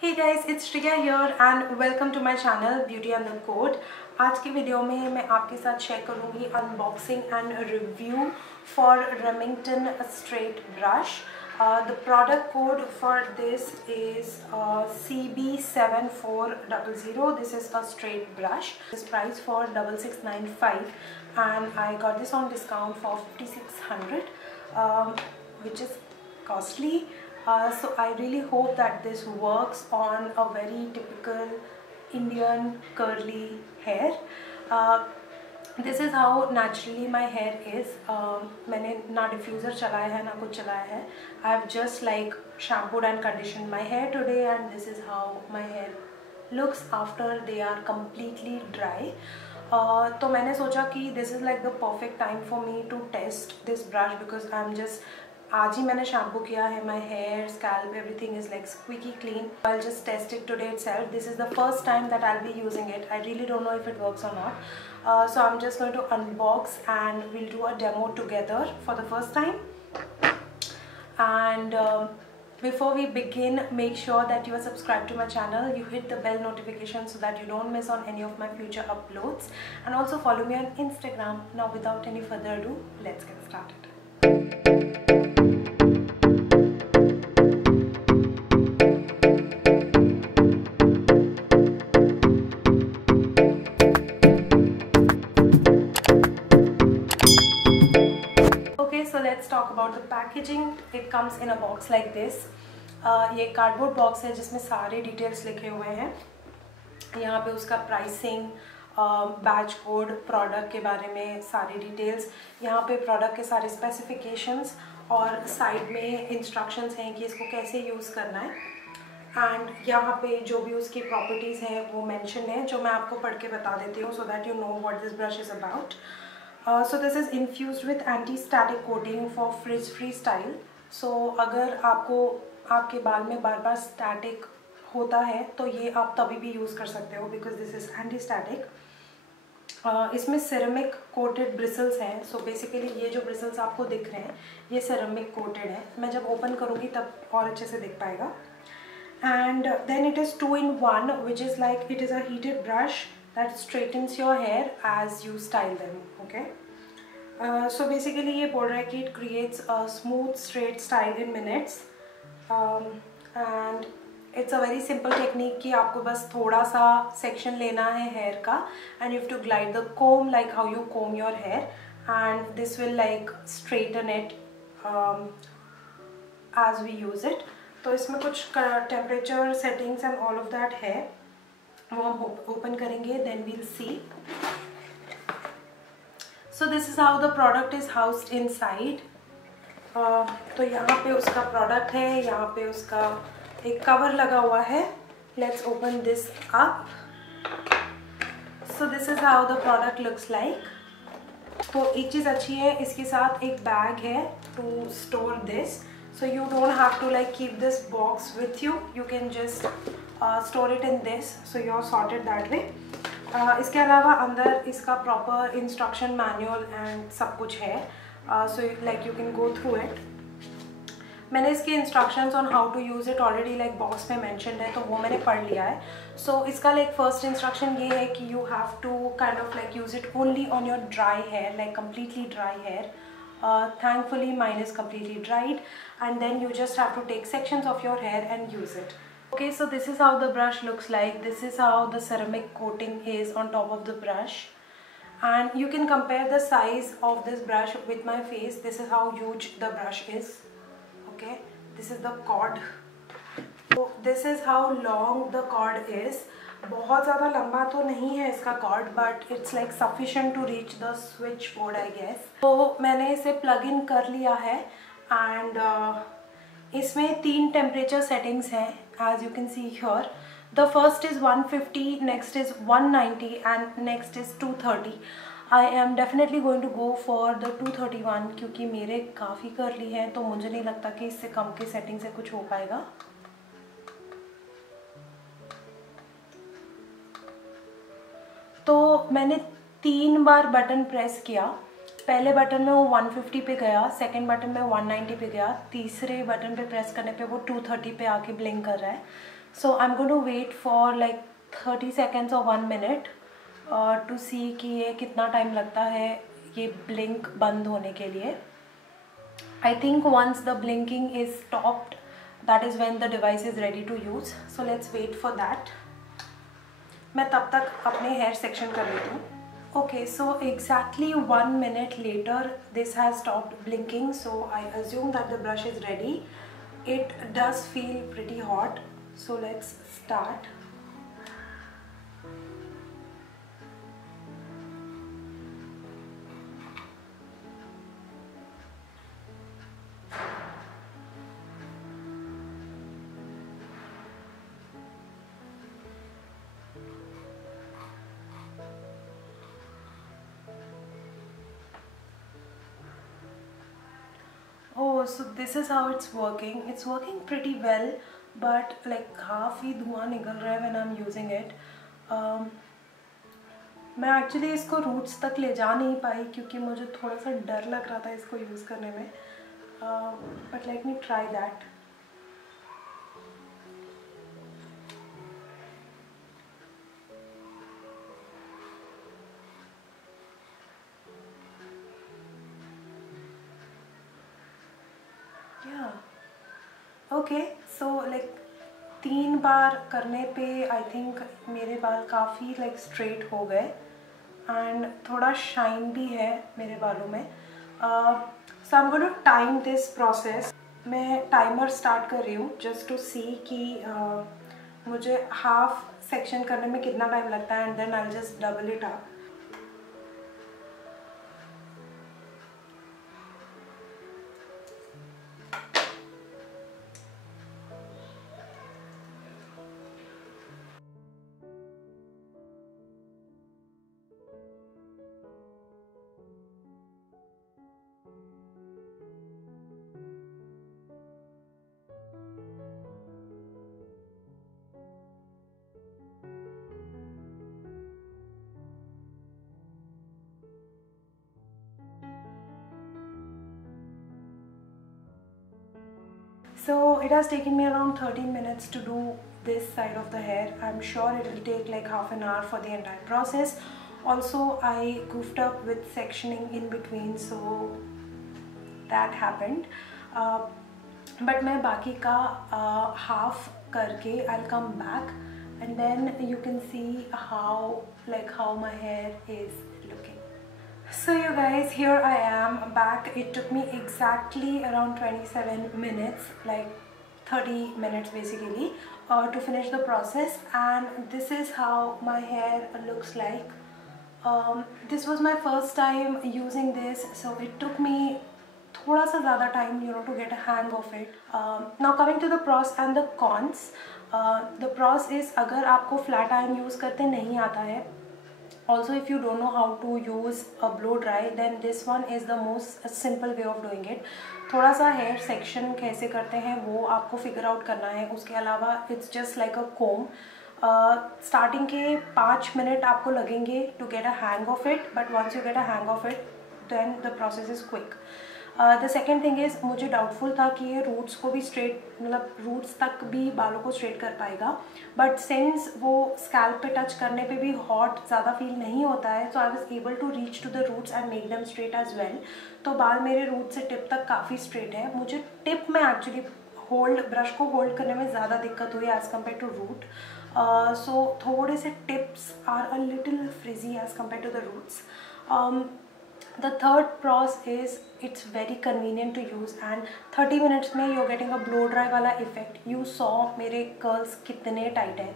Hey guys, it's Shriya here and welcome to my channel Beauty and the Code. आज की video में मैं आपके साथ शेयर करूँगी unboxing and review for Remington straight brush. The product code for this is CB7400. This is a straight brush. This price for 6695 and I got this on discount for 5600, which is costly. So I really hope that this works on a very typical Indian curly hair. This is how naturally my hair is. मैंने ना diffuser चलाया है ना कुछ चलाया है. I have just like shampooed and conditioned my hair today and this is how my hair looks after they are completely dry. तो मैंने सोचा कि this is like the perfect time for me to test this brush because I'm just आज ही मैंने shampoo किया है. My hair scalp everything is like squeaky clean. I will just test it today itself. This is the first time that I will be using it. I really don't know if it works और not. So I'm just going to unbox and we'll do a demo together for the first time. And before we begin, make sure that you are subscribed to my channel. You hit the bell notification so that you don't miss on any of my future uploads. And also follow me on Instagram. Now without any further ado, let's get started. So let's talk about the packaging. It comes in a box like this. ये cardboard box है जिसमें सारे details लिखे हुए हैं. यहाँ पे उसका प्राइसिंग, बैच कोड, प्रोडक्ट के बारे में सारी डिटेल्स, यहाँ पे प्रोडक्ट के सारे स्पेसिफिकेशंस और साइड में इंस्ट्रक्शंस हैं कि इसको कैसे यूज़ करना है. एंड यहाँ पे जो भी उसकी प्रॉपर्टीज़ हैं वो मेंशन है जो मैं आपको पढ़ के बता देती हूँ so that you know what this brush is about. So this is infused with anti-static coating for frizz-free style. So अगर आपके बाल में बार बार स्टैटिक होता है तो ये आप तभी भी यूज़ कर सकते हो because this is anti-static. इसमें सिरेमिक कोटेड ब्रिसल्स हैं. सो बेसिकली ये जो ब्रिसल्स आपको दिख रहे हैं ये सिरेमिक कोटेड है. मैं जब ओपन करूँगी तब और अच्छे से दिख पाएगा. And then it is 2-in-1, which is like it is a heated brush that straightens your hair as you style them. Okay. So basically ये बोल रहा है कि it creates a smooth straight style in minutes. And it's a very simple technique कि आपको बस थोड़ा सा section लेना है hair का and you have to glide the comb like how you comb your hair and this will like straighten it as we use it. तो इसमें कुछ temperature settings and all of that है वो हम open करेंगे then we'll see. So this is how the product is housed inside. तो यहाँ पे उसका प्रोडक्ट है, यहाँ पे उसका एक कवर लगा हुआ है. Let's open this up. So this is how the product looks like. तो एक चीज़ अच्छी है इसके साथ एक बैग है to store this. So you don't have to like keep this box with you. You can just store it in this. So you're sorted that way. इसके अलावा अंदर इसका प्रॉपर इंस्ट्रक्शन मैनुअल एंड सब कुछ है. So like you can go through it. मैंने इसके instructions on how to use it already like box में मेंशन्ड है तो वो मैंने पढ़ लिया है. सो इसका लाइक फर्स्ट इंस्ट्रक्शन ये है कि you have to kind of like use it only on your dry hair, like completely dry hair. Thankfully mine is completely dried and then you just have to take sections of your hair and use it. Okay, so this is how the brush looks like. This is how the ceramic coating is on top of the brush and you can compare the size of this brush with my face. This is how huge the brush is. Okay, this is the cord. So this is how long the cord is. बहुत ज़्यादा लंबा तो नहीं है इसका cord but it's like sufficient to reach the switch board I guess. तो मैंने इसे प्लग इन कर लिया है एंड इसमें 3 टेम्परेचर सेटिंग्स हैं as you can see here. The first is 150, next is 190 and next is 230. I am definitely going to go for the 231 क्योंकि मेरे काफ़ी कर्ली हैं तो मुझे नहीं लगता कि इससे कम के सेटिंग से कुछ हो पाएगा. तो मैंने 3 बार बटन प्रेस किया. पहले बटन में वो 150 पे गया, सेकंड बटन में 190 पे गया, तीसरे बटन पे प्रेस करने पे वो 230 पे आके ब्लिंक कर रहा है. So I'm going to wait for like 30 seconds or 1 minute to see कि ये कितना टाइम लगता है ये blink बंद होने के लिए. I think once the blinking is stopped, that is when the device is ready to use. So let's wait for that. मैं तब तक अपने hair section कर लेती हूँ. Okay, so exactly 1 minute later, this has stopped blinking. So I assume that the brush is ready. It does feel pretty hot. So let's start. Oh, so this is how it's working. It's working pretty well, but like काफ़ी धुआं निकल रहा है when I'm using it. मैं actually इसको roots तक ले जा नहीं पाई क्योंकि मुझे थोड़ा सा डर लग रहा था इसको यूज़ करने में. But let me try that. Okay, so like 3 बार करने पे आई थिंक मेरे बाल काफ़ी लाइक स्ट्रेट हो गए एंड थोड़ा शाइन भी है मेरे बालों में. So I am going to time this process. मैं टाइमर स्टार्ट कर रही हूँ जस्ट टू सी कि मुझे हाफ सेक्शन करने में कितना टाइम लगता है and then I will just double it up. So it has taken me around 13 minutes to do this side of the hair. I'm sure it will take like half an hour for the entire process. Also, I goofed up with sectioning in between, so that happened. But मैं बाकी का half करके I'll come back and then you can see how my hair is looking. So you guys, here I am back. It took me exactly around 27 minutes, like 30 minutes basically, to finish the process, and this is how my hair looks like. This was my first time using this, so it took me थोड़ा सा ज़्यादा time, to get a hang of it. Now coming to the pros and the cons. The pros is अगर आपको flat iron use करते नहीं आता है, also if you don't know how to use a blow dry, then this one is the most simple way of doing it. थोड़ा सा hair section कैसे करते हैं वो आपको figure out करना है. उसके अलावा it's just like a comb. Starting के 5 मिनट आपको लगेंगे to get a hang of it, but once you get a hang of it, then the process is quick. The second thing is मुझे doubtful था कि ये roots को भी straight, मतलब रूट्स तक भी बालों को स्ट्रेट कर पाएगा, बट सिंस वो स्कैल्प पे टच करने पे भी हॉट ज़्यादा फील नहीं होता है, so I was able to reach to the roots and make them straight as well. तो बाल मेरे रूट से टिप तक काफ़ी स्ट्रेट है. मुझे टिप में एक्चुअली ब्रश को होल्ड करने में ज़्यादा दिक्कत हुई as compare to root. So थोड़े से tips are a little frizzy as compare to the roots. The third pros is it's very convenient to use and 30 minutes में you're getting a blow dry वाला effect. You saw मेरे curls कितने tight हैं.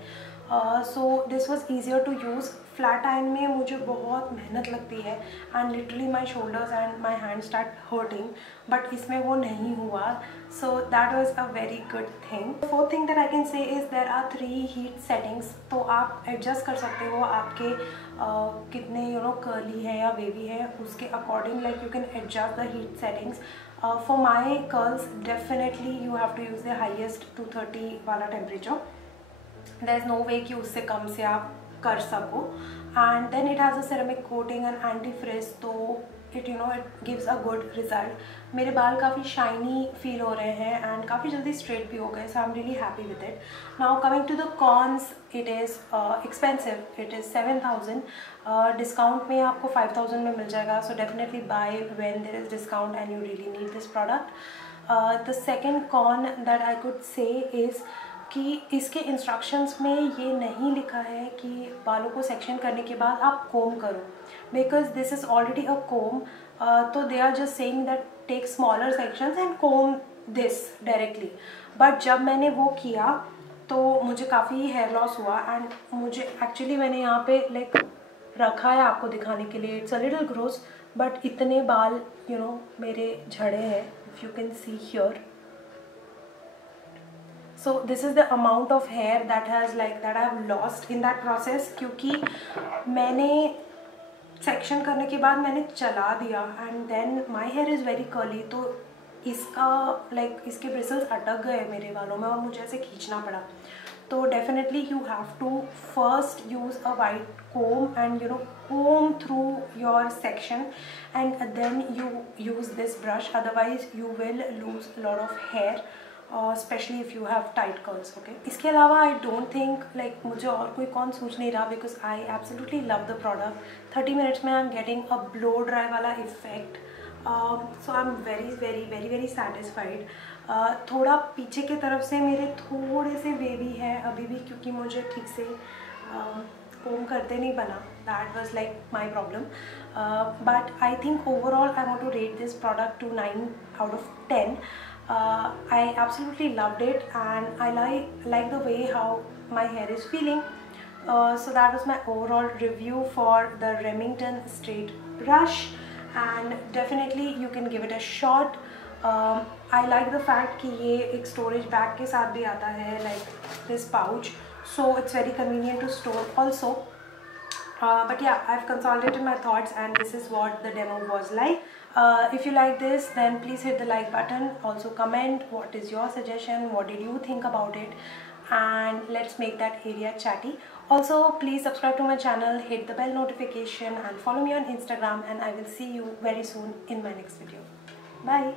So this was easier to use. Flat iron में मुझे बहुत मेहनत लगती है and literally my shoulders and my hands start hurting, but इसमें वो नहीं हुआ. So that was a very good thing. The fourth thing that I can say is there are 3 heat settings. तो आप adjust कर सकते हो आपके कितने curly है या wavy है, उसके according like you can adjust the heat settings. For my curls definitely you have to use the highest 230 वाला temperature. There is no way कि उससे कम से आप कर सको. And then it has a ceramic coating and anti-frizz, तो it it gives a good result. मेरे बाल काफ़ी शाइनी फील हो रहे हैं एंड काफ़ी जल्दी स्ट्रेट भी हो गए, so I am really happy with it. Now coming to the cons, it is expensive. It is 7000. Discount में आपको 5000 में मिल जाएगा, so definitely buy when there is discount and you really need this product. The second con that I could say is कि इसके instructions में ये नहीं लिखा है कि बालों को सेक्शन करने के बाद आप कोम करो, because this is already a comb. तो they are just saying that take smaller sections and comb this directly. But जब मैंने वो किया तो मुझे काफ़ी हेयर लॉस हुआ एंड मुझे एक्चुअली मैंने यहाँ पे लाइक रखा है आपको दिखाने के लिए. It's a little gross, but इतने बाल मेरे झड़े हैं, if you can see here. So this is the amount of hair that I have lost in that process, क्योंकि मैंने सेक्शन करने के बाद मैंने चला दिया and then my hair is very curly. तो इसका इसके ब्रिसल्स अटक गए मेरे बालों में और मुझे ऐसे खींचना पड़ा. तो definitely you have to first use a wide comb and comb through your section and then you use this brush, otherwise you will lose a lot of hair, especially if you have tight curls. Okay, इसके अलावा I don't think मुझे और कोई कौन सोच नहीं रहा, because I absolutely love the product. 30 minutes में I'm getting a blow dry वाला effect, so I'm very satisfied. थोड़ा पीछे की तरफ से मेरे थोड़े से वेवी है अभी भी, क्योंकि मुझे ठीक से कोम करते नहीं बना. That was my problem. But I think overall I want to rate this product to 9 out of 10. I absolutely loved it and I like the way how my hair is feeling. So that was my overall review for the Remington Straight Brush, and definitely you can give it a shot. I like the fact कि ये एक storage bag के साथ भी आता है, like this pouch, so it's very convenient to store also. But yeah, I've consolidated my thoughts and this is what the demo was like. If you like this, then please hit the like button. Also comment what is your suggestion, what did you think about it, and let's make that area chatty. Also please subscribe to my channel, hit the bell notification and follow me on Instagram, and I will see you very soon in my next video. Bye.